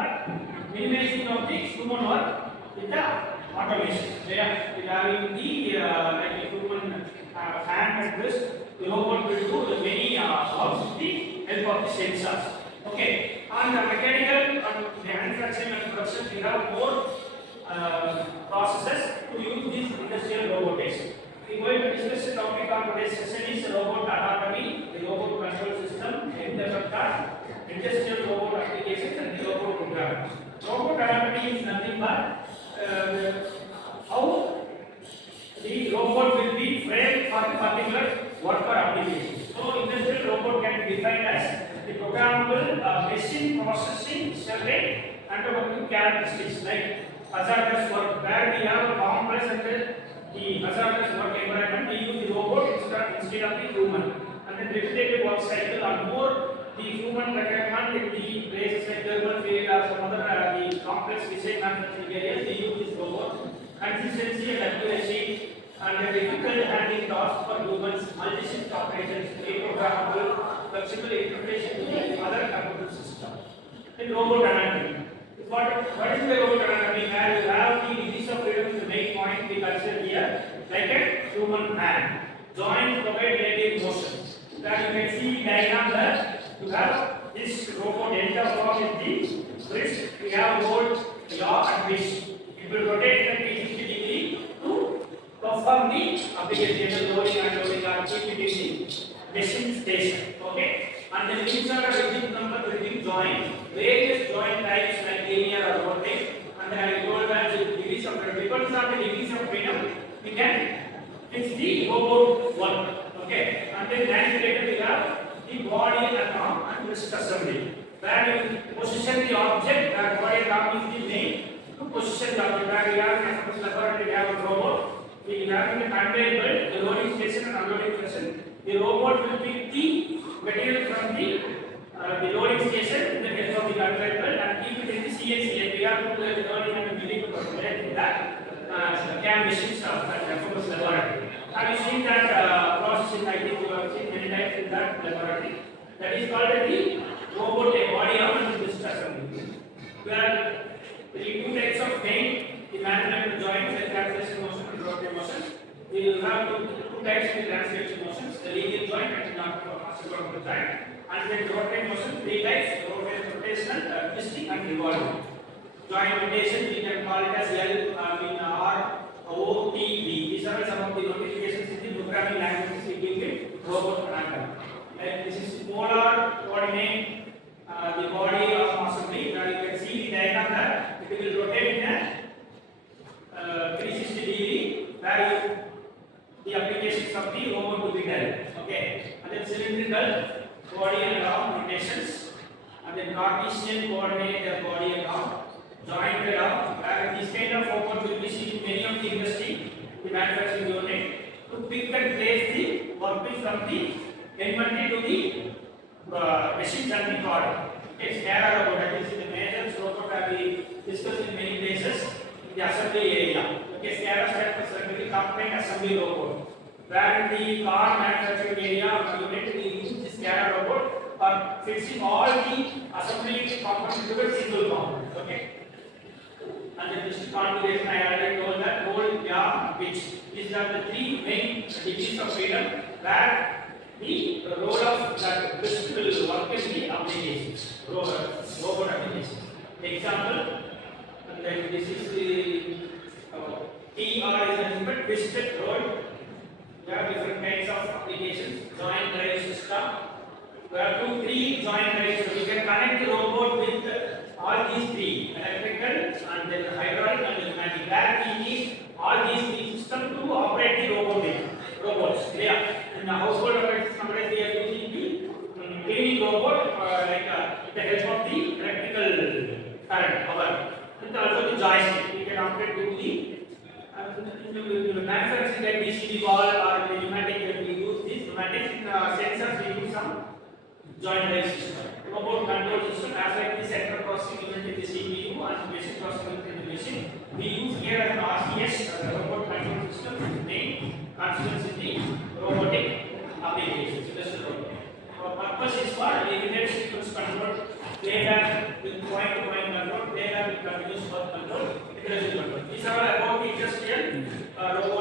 but minimizing of the human work with the automation. With having the like a human hand and wrist, the robot will do the many works with the help of the sensors. Okay, on the mechanical and manufacturing and production, we have more processes to use this industrial robotics. We are going to discuss the topic on today's session is robot autonomy, the robot control system, industrial robot applications, and the robot program. Robot autonomy is nothing but how the robot will be framed for a particular work or application. So, industrial robot can be defined as the programmable machine processing certain and characteristics like hazardous work, where we have a complex and the hazardous work environment, we use the robot instead of the human. And then repetitive work cycle are more the human requirement in the places like thermal field or some other the complex design manufacturing areas, we use this robot. Consistency and accuracy and the difficult handling tasks for humans, multi-shift operations, reprogrammable, flexible interface with the other computer system. In robot anatomy. What is the robot anatomy? Where you have the degrees of freedom is the main point we consider here, like a human hand. Joints provide relative motion. That you can see the diagram there. You have this robot enter from the wrist. We have both yaw and wrist. It will rotate at 360 degree to perform the application, loading and unloading or keep it in the machine station. Okay. And then these are the rigid number rigid joint. Various joint types like linear or rotating. And then I told that the degrees of freedom. Depends on the degrees of freedom, we can fix the robot work. Okay. And then later we have the body and arm and wrist assembly. Where you position the object, where body and arm is the main to position the object. Where we have as a laboratory, we have a robot. We have in the conveyor belt, the loading station and unloading station. The robot will pick the material from the loading station in the case of the conveyor belt and keep it in the CNC. We have to do the loading and the milling to calculate in that CAM machine stuff at the laboratory. Have you seen that processing? I think you have seen many times in that laboratory. That is called the robot body arm and wrist assembly. Where the two types of main the management joints and translation motion and rotating motion. We will have two types of translation motions, the linear joint and the joint. And then rotating motion, three types, rotational, twisting and revolving. Joint rotation, we can call it as L, R, O, T, B. These are some of the notifications in the programming languages we give with robot anatomy. Like this is molar coordinate, the body of assembly. Now you can see the diagram that it will rotate in a 360 degree where the applications of the robot to be done. Okay. And then cylindrical body and arm rotations. And then Cartesian coordinate the body and arm. Jointed arm. Where this kind of robot will be seen in many of the industry, the manufacturing unit, to pick and place the workpiece from the inventory to the machines and the car. Okay. CADA robot. That is the major robot that we discussed in many places. The assembly area. Okay, CADA stands for Centrally Component Assembly Robot. Where in the car manufacturing area unit, we use this CADA robot for fixing all the assembly components to a single component. Okay. And then this configuration I already told that hold, yaw, pitch. These are the three main degrees of freedom where the role of that wrist will work in the applications, robot applications. Example. And then this is the TR is nothing but twisted rod. We have different kinds of applications. Joint drive system. We have 2, 3 joint drive systems. We can connect the robot with all these three: electrical and then hydraulic and pneumatic. Where we need all these three systems to operate the robots. Yeah. In the household operating system, we are using the cleaning robot with the help of the electrical current power. And also the joystick, we can operate with the manufacturing like DCD ball or the pneumatic, we use these pneumatics. In sensors, we use some joint drive system. Robot control system, as like the central processing unit in the CPU and basic processing unit in the machine. We use here as an RCS, robot control system, is the main constituency in the robotic applications. Our purpose is for eliminate sequence control, data with point-to-point control. robot